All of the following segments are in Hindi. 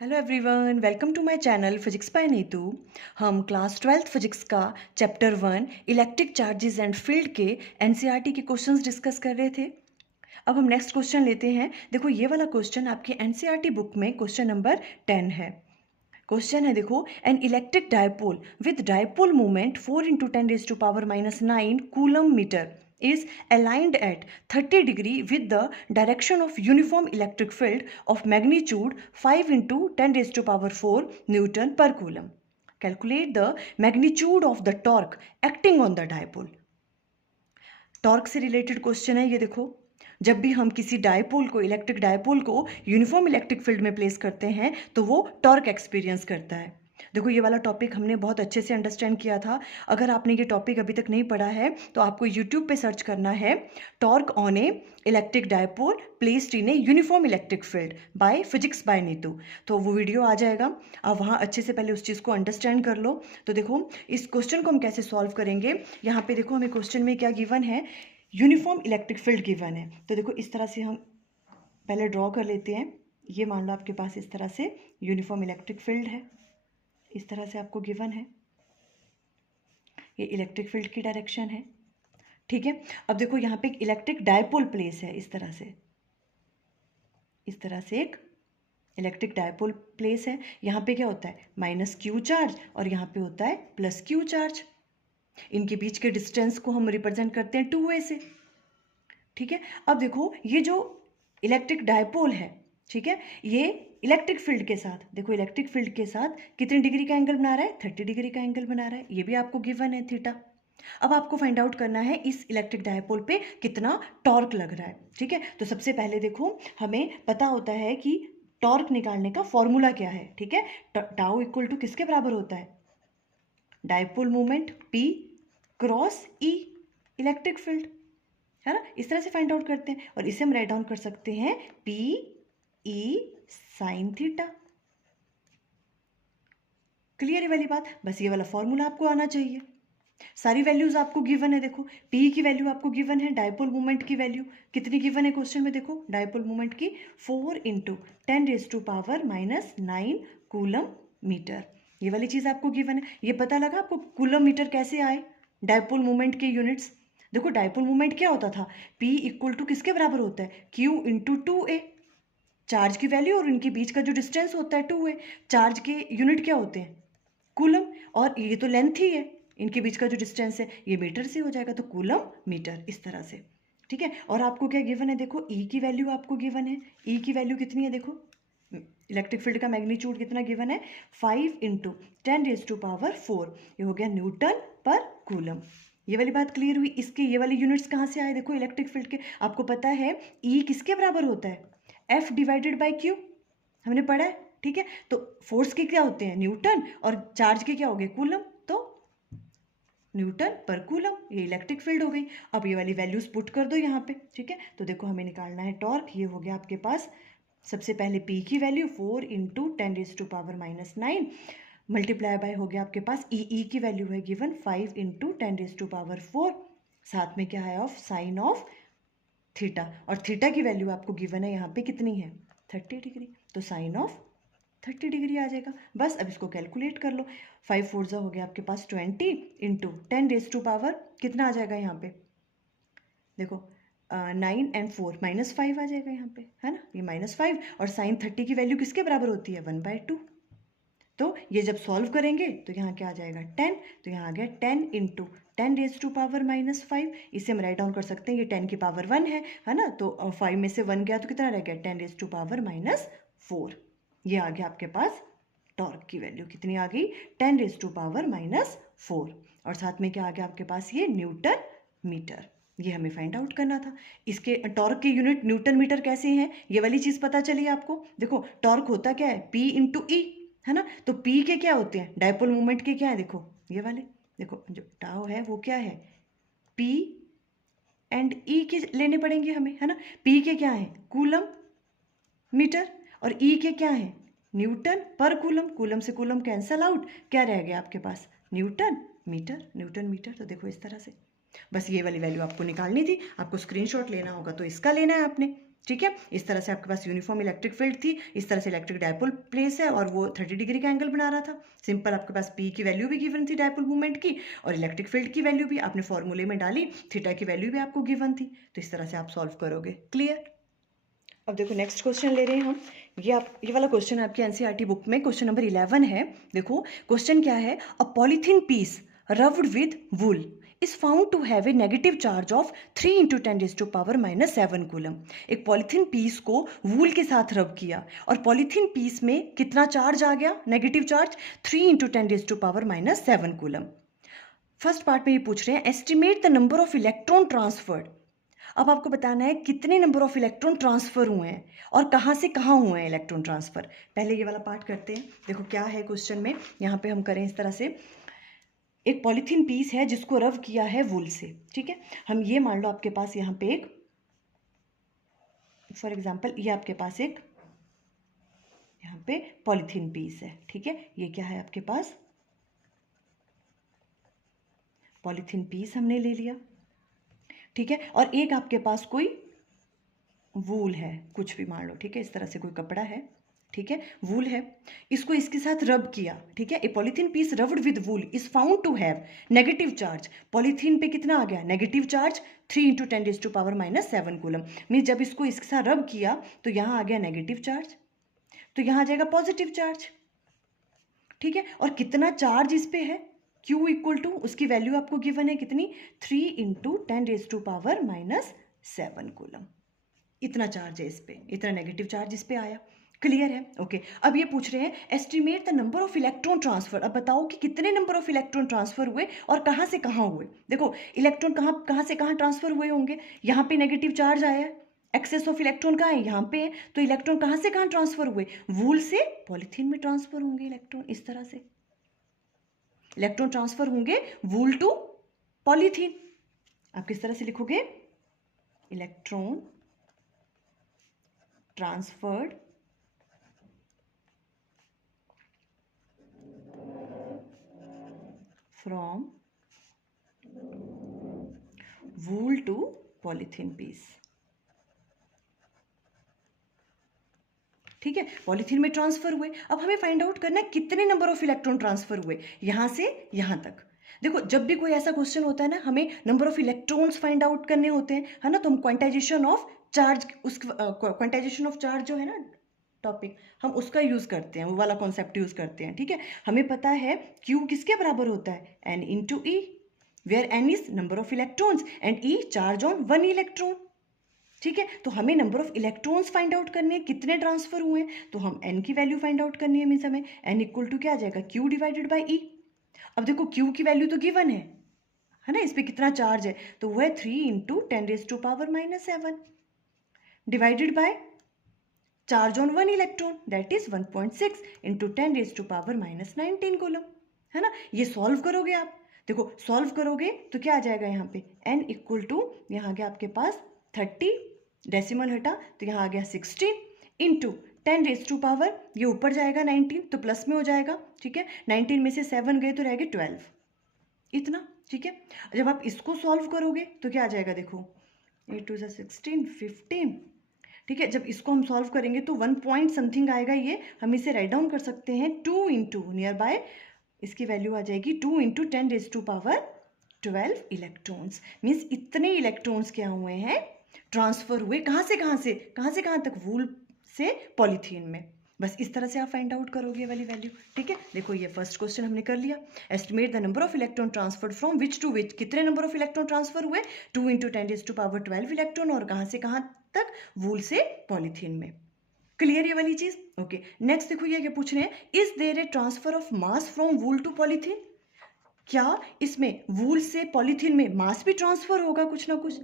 Hello everyone, welcome to my channel physics by Neetu. हम क्लास 12th फिजिक्स का chapter 1 electric charges and field के एनसीईआरटी के क्वेश्चंस डिस्कस कर रहे थे। अब हम नेक्स्ट क्वेश्चन लेते हैं। देखो, ये वाला क्वेश्चन आपकी एनसीईआरटी बुक में क्वेश्चन नंबर 10 है। क्वेश्चन है, देखो, an electric dipole with dipole moment 4 × 10⁻⁹ coulomb metre is aligned at 30 degree with the direction of uniform electric field of magnitude 5 × 10⁴ Newton per coulomb. Calculate the magnitude of the torque acting on the dipole. Torque से रिलेटेड क्वेश्चन है ये। देखो, जब भी हम किसी डायपोल को, इलेक्ट्रिक डायपोल को यूनिफॉर्म इलेक्ट्रिक फील्ड में प्लेस करते हैं तो वो टॉर्क एक्सपीरियंस करता है। देखो, ये वाला टॉपिक हमने बहुत अच्छे से अंडरस्टैंड किया था। अगर आपने ये टॉपिक अभी तक नहीं पढ़ा है तो आपको यूट्यूब पे सर्च करना है torque on a electric dipole placed in a uniform electric field by physics by Neetu, तो वो वीडियो आ जाएगा। आप वहाँ अच्छे से पहले उस चीज़ को अंडरस्टैंड कर लो। तो देखो, इस क्वेश्चन को हम कैसे सॉल्व करेंगे। यहाँ पे देखो, हमें क्वेश्चन में क्या गिवन है, यूनिफॉर्म इलेक्ट्रिक फील्ड गिवन है। तो देखो, इस तरह से हम पहले ड्रॉ कर लेते हैं। ये मान लो आपके पास इस तरह से यूनिफॉर्म इलेक्ट्रिक फील्ड है, इस तरह से आपको गिवन है। ये इलेक्ट्रिक फील्ड की डायरेक्शन है, ठीक है। अब देखो, यहाँ पे एक इलेक्ट्रिक डायपोल प्लेस है, इस तरह से, इस तरह से एक इलेक्ट्रिक डायपोल प्लेस है। यहाँ पे क्या होता है, -q चार्ज, और यहाँ पे होता है +q चार्ज। इनके बीच के डिस्टेंस को हम रिप्रेजेंट करते हैं 2a से, ठीक है। अब देखो, ये जो इलेक्ट्रिक डायपोल है, ठीक है, ये इलेक्ट्रिक फील्ड के साथ, देखो, इलेक्ट्रिक फील्ड के साथ कितने डिग्री का एंगल बना रहा है, 30 डिग्री का एंगल बना रहा है। ये भी आपको गिवन है, थीटा। अब आपको फाइंड आउट करना है इस इलेक्ट्रिक डायपोल पे कितना टॉर्क लग रहा है, ठीक है। तो सबसे पहले देखो, हमें पता होता है कि टॉर्क निकालने का फॉर्मूला क्या है, ठीक है। टाउ इक्वल टू किसके बराबर होता है, dipole moment P cross E electric field, है ना। इस तरह से फाइंड आउट करते हैं, और इसे हम राइट डाउन कर सकते हैं PE sin थीटा। क्लियर है वाली बात। बस ये वाला फॉर्मूला आपको आना चाहिए। सारी वैल्यूज आपको गिवन है। देखो, P की वैल्यू आपको गिवन है, डायपोल मोमेंट की वैल्यू कितनी गिवन है क्वेश्चन में, देखो, डायपोल मोमेंट की 4 × 10⁻⁹ कूलम मीटर। ये वाली चीज आपको गिवन है। ये पता लगा आपको कूलम मीटर कैसे आए, डायपोल मोमेंट के यूनिट्स। देखो, डायपोल मोमेंट क्या होता था, P इक्वल टू किसके बराबर होता है, Q × 2a। चार्ज की वैल्यू और इनके बीच का जो डिस्टेंस होता है 2a। चार्ज के यूनिट क्या होते हैं, कूलम, और ये तो लेंथ ही है, इनके बीच का जो डिस्टेंस है ये मीटर से हो जाएगा, तो कूलम मीटर, इस तरह से, ठीक है। और आपको क्या गिवन है, देखो, E की वैल्यू आपको गिवन है। E की वैल्यू कितनी है, देखो, इलेक्ट्रिक फील्ड का मैग्नीट्यूड कितना गिवन है, 5 × 10⁴ ये हो गया न्यूटन पर कूलम। ये वाली बात क्लियर हुई। इसके ये वाली यूनिट्स कहाँ से आए, देखो, इलेक्ट्रिक फील्ड के। आपको पता है E किसके बराबर होता है, F / Q, हमने पढ़ा है, ठीक है। तो फोर्स के क्या होते हैं, न्यूटन, और चार्ज के क्या हो गए, कूलम, तो न्यूटन पर कूलम, ये इलेक्ट्रिक फील्ड हो गई। अब ये वाली वैल्यूज पुट कर दो यहाँ पे, ठीक है। तो देखो, हमें निकालना है टॉर्क। ये हो गया आपके पास, सबसे पहले P की वैल्यू 4 × 10⁻⁹ मल्टीप्लाई बाय हो गया आपके पास E की वैल्यू है गिवन 5 × 10⁴, साथ में क्या है, ऑफ साइन ऑफ थीटा, और थीटा की वैल्यू आपको गिवन है यहाँ पे कितनी है, 30 डिग्री, तो साइन ऑफ 30 डिग्री आ जाएगा। बस अब इसको कैलकुलेट कर लो। 5 4 जा हो गया आपके पास 20 × 10⁻, कितना आ जाएगा यहाँ पे, देखो, 9 और 4 -5 आ जाएगा यहाँ पे, है ना, ये -5। और साइन 30 की वैल्यू किसके बराबर होती है, 1/2। तो ये जब सॉल्व करेंगे तो यहाँ क्या आ जाएगा, 10, तो यहाँ आ गया 10 × 10⁻⁵। इसे हम राइट डाउन कर सकते हैं, ये 10 की पावर 1 है ना, तो 5 में से 1 गया तो कितना रह गया, 10⁻⁴। ये आ गया आपके पास टॉर्क की वैल्यू, कितनी आ गई, 10⁻⁴। और साथ में क्या आ गया आपके पास, ये न्यूटन मीटर। ये हमें फाइंड आउट करना था। इसके टॉर्क के यूनिट न्यूटन मीटर कैसे हैं, ये वाली चीज़ पता चली आपको। देखो, टॉर्क होता क्या है, P × E, है ना। तो P के क्या होते हैं, डायपोल मोमेंट के क्या है, देखो, ये वाले, देखो, जो टाउ है वो क्या है, P एंड E के लेने पड़ेंगे हमें, है ना। P के क्या है, कूलम मीटर, और E के क्या है, न्यूटन पर कूलम। कूलम से कूलम कैंसल आउट, क्या रह गया आपके पास, न्यूटन मीटर, न्यूटन मीटर। तो देखो, इस तरह से बस ये वाली वैल्यू आपको निकालनी थी। आपको स्क्रीनशॉट लेना होगा तो इसका लेना है आपने, ठीक है। इस तरह से आपके पास यूनिफॉर्म इलेक्ट्रिक फील्ड थी, इस तरह से इलेक्ट्रिक डायपोल प्लेस है और वो 30 डिग्री का एंगल बना रहा था। सिंपल, आपके पास पी की वैल्यू भी गिवन थी डायपोल मूवमेंट की, और इलेक्ट्रिक फील्ड की वैल्यू भी आपने फॉर्मूले में डाली, थीटा की वैल्यू भी आपको गिवन थी। तो इस तरह से आप सॉल्व करोगे। क्लियर। अब देखो नेक्स्ट क्वेश्चन ले रहे हैं हम। ये वाला क्वेश्चन आपकी एनसीईआरटी बुक में क्वेश्चन नंबर 11 है। देखो क्वेश्चन क्या है, a polythene piece rubbed with wool is found to have a negative charge of 3 into 10 raised to power minus 7 coulomb. एक पॉलीथीन पीस को वूल के साथ रब किया और पॉलीथीन पीस में कितना चार्ज आ गया, negative charge 3 into 10 raised to power minus 7 coulomb. First part में ये पूछ रहे हैं estimate the number of electron transferred. अब आपको बताना है कितने नंबर ऑफ इलेक्ट्रॉन ट्रांसफर हुए हैं और कहाँ से कहाँ हुए हैं इलेक्ट्रॉन ट्रांसफर। पहले ये वाला पार्ट करते हैं। देखो क्या है क्वेश्चन में, यहाँ पे हम करें इस तरह से, एक पॉलीथीन पीस है जिसको रब किया है वूल से, ठीक है। हम ये मान लो आपके पास यहाँ पे एक, फॉर एग्जांपल ये आपके पास एक यहाँ पे पॉलीथीन पीस है, ठीक है। ये क्या है आपके पास, पॉलीथीन पीस हमने ले लिया, ठीक है। और एक आपके पास कोई वूल है, कुछ भी मान लो, ठीक है। इस तरह से कोई कपड़ा है, ठीक है, वूल है, इसको इसके साथ रब किया, ठीक है। A polythene piece rubbed with wool is found to have negative charge. Polythene पे कितना आ गया, negative charge 3 into 10 raised to power minus 7 coulomb. Mean जब इसको इसके साथ रब किया तो यहाँ आ गया नेगेटिव चार्ज, तो यहाँ आ जाएगा पॉजिटिव चार्ज, ठीक है। और कितना चार्ज इस पे है, Q इक्वल टू, उसकी वैल्यू आपको गिवन है कितनी, 3 into 10 raised to power minus 7 coulomb. इतना चार्ज है इस पे, इतना नेगेटिव चार्ज इस पे आया। क्लियर है, ओके। अब ये पूछ रहे हैं estimate the number of electron transfer. अब बताओ कि कितने नंबर ऑफ इलेक्ट्रॉन ट्रांसफर हुए और कहाँ से कहाँ हुए। देखो इलेक्ट्रॉन कहाँ से कहाँ ट्रांसफर हुए होंगे, यहाँ पे नेगेटिव चार्ज आया है, एक्सेस ऑफ इलेक्ट्रॉन कहाँ है, यहाँ पे है, तो इलेक्ट्रॉन कहाँ से कहाँ ट्रांसफर हुए, वूल से पॉलीथीन में ट्रांसफर होंगे इलेक्ट्रॉन। इस तरह से इलेक्ट्रॉन ट्रांसफर होंगे वूल टू पॉलीथीन। आप किस तरह से लिखोगे, electron transferred from wool to polythene piece, ठीक है। पॉलीथीन में ट्रांसफर हुए, अब हमें फाइंड आउट करना है कितने नंबर ऑफ इलेक्ट्रॉन ट्रांसफर हुए यहां से यहां तक। देखो जब भी कोई ऐसा क्वेश्चन होता है ना, हमें number of electrons find out करने होते हैं, है ना, तो हम क्वांटाइजेशन ऑफ चार्ज, उस क्वांटाइजेशन ऑफ चार्ज जो है ना टॉपिक, हम उसका यूज करते हैं, वो वाला कॉन्सेप्ट यूज करते हैं, ठीक है। हमें पता है Q किसके बराबर होता है, N into E, where N is number of electrons and E charge on one electron, ठीक है। तो हमें number of electrons find out करने हैं, कितने ट्रांसफर हुए हैं, तो हम N की वैल्यू फाइंड आउट करनी है। मीन्स हमें N इक्वल टू क्या आ जाएगा, Q डिवाइडेड बाई E। अब देखो Q की वैल्यू तो गिवन है ना, इस पे कितना चार्ज है, तो वो है 3 into 10 raised to power minus 7 divided by charge on one electron, that is 1.6 into 10 raised to power minus 19 coulomb, है ना। ये सॉल्व करोगे आप, देखो सॉल्व करोगे तो क्या आ जाएगा यहाँ पे, N इक्वल टू, यहाँ आ गया आपके पास 30, डेसिमल हटा तो यहाँ आ गया 16 इंटू 10 रेज टू पावर, ये ऊपर जाएगा 19 तो प्लस में हो जाएगा, ठीक है। 19 में से 7 गए तो रह गए 12, इतना, ठीक है। जब आप इसको सॉल्व करोगे तो क्या आ जाएगा, देखो 8 2 16 15, ठीक है। जब इसको हम सॉल्व करेंगे तो 1 पॉइंट समथिंग आएगा, ये हम इसे राइट डाउन कर सकते हैं 2 इंटू नियर बाय, इसकी वैल्यू आ जाएगी 2 into 10 raise to power 12 electrons. Means इतने इलेक्ट्रॉन्स क्या हुए हैं, ट्रांसफर हुए, कहाँ से कहाँ तक, वूल से पॉलीथीन में। बस इस तरह से आप फाइंड आउट करोगे वाली वैल्यू, ठीक है। देखो ये फर्स्ट क्वेश्चन हमने कर लिया, estimate the number of electron transferred from which to which, कितने नंबर ऑफ इलेक्ट्रॉन ट्रांसफर हुए, 2 into 10 raise to power 12 electron, और कहाँ से कहाँ तक, वूल से पॉलीथीन में। क्लियर ये वाली चीज, ओके। नेक्स्ट देखो ये पूछ रहे हैं, is there a transfer of mass from wool to polythene, क्या इसमें वूल से पॉलीथीन में मास भी ट्रांसफर होगा कुछ ना कुछ,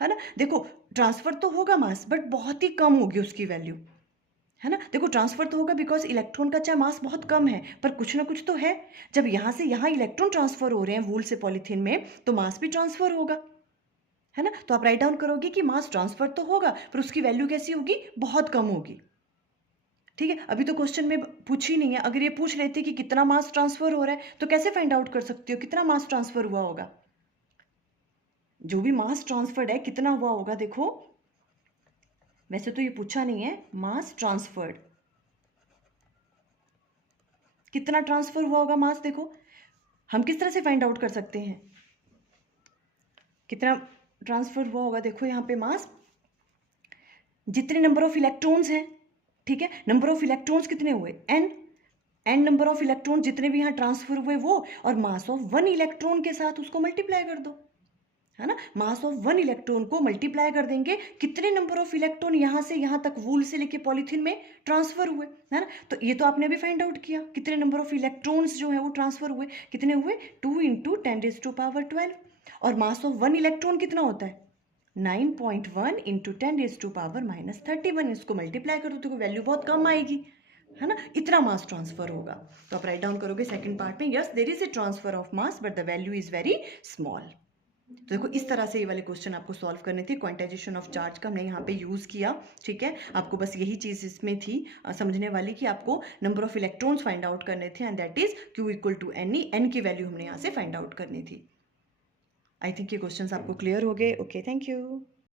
है ना। देखो ट्रांसफर तो होगा मास, बट बहुत ही कम होगी उसकी वैल्यू, है ना। देखो ट्रांसफर तो होगा बिकॉज इलेक्ट्रॉन का चाहे मास बहुत कम है, पर कुछ ना कुछ तो है। जब यहाँ से यहाँ इलेक्ट्रॉन ट्रांसफर हो रहे हैं वूल से पॉलीथीन में, तो मास भी ट्रांसफर होगा, है ना। तो आप राइट डाउन करोगे कि मास ट्रांसफर तो होगा, पर उसकी वैल्यू कैसी होगी, बहुत कम होगी, ठीक है। अभी तो क्वेश्चन में पूछ ही नहीं है, अगर ये पूछ लेते कि कितना मास ट्रांसफर हो रहा है, तो कैसे फाइंड आउट कर सकते हो कितना मास ट्रांसफर हुआ होगा। जो भी मास ट्रांसफर्ड है कितना हुआ होगा, देखो वैसे तो ये पूछा नहीं है, मास ट्रांसफर्ड, कितना ट्रांसफर हुआ होगा मास, देखो हम किस तरह से फाइंड आउट कर सकते हैं कितना ट्रांसफर हुआ होगा। देखो यहाँ पे मास, जितने नंबर ऑफ इलेक्ट्रॉन्स हैं, ठीक है, नंबर ऑफ इलेक्ट्रॉन्स कितने हुए, एन नंबर ऑफ इलेक्ट्रॉन जितने भी यहाँ ट्रांसफर हुए वो, और मास ऑफ वन इलेक्ट्रॉन के साथ उसको मल्टीप्लाई कर दो, है ना। मास ऑफ वन इलेक्ट्रॉन को मल्टीप्लाई कर देंगे, कितने नंबर ऑफ इलेक्ट्रॉन यहाँ से यहाँ तक वूल से लेके पॉलीथीन में ट्रांसफर हुए, है ना। तो ये तो आपने अभी फाइंड आउट किया, कितने नंबर ऑफ इलेक्ट्रॉन्स जो है वो ट्रांसफर हुए, कितने हुए, 2 इंटू 10⁻12। और मास ऑफ वन इलेक्ट्रॉन कितना होता है, 9.1 इंटू 10⁻⁻31। इसको मल्टीप्लाई कर दो तो वैल्यू बहुत कम आएगी, है ना, इतना मास ट्रांसफर होगा। तो आप राइट डाउन करोगे सेकंड पार्ट में, yes there is a transfer of mass but the value is very small. तो देखो इस तरह से ये वाले क्वेश्चन आपको सॉल्व करने थे। क्वांटाइजेशन ऑफ चार्ज का हमने यहाँ पे यूज़ किया, ठीक है। आपको बस यही चीज़ इसमें थी समझने वाली कि आपको number of electrons find out करने थे, and that is Q equal to N की वैल्यू हमने यहाँ से फाइंड आउट करनी थी। आई थिंक ये क्वेश्चन आपको क्लियर हो गए। Okay, thank you.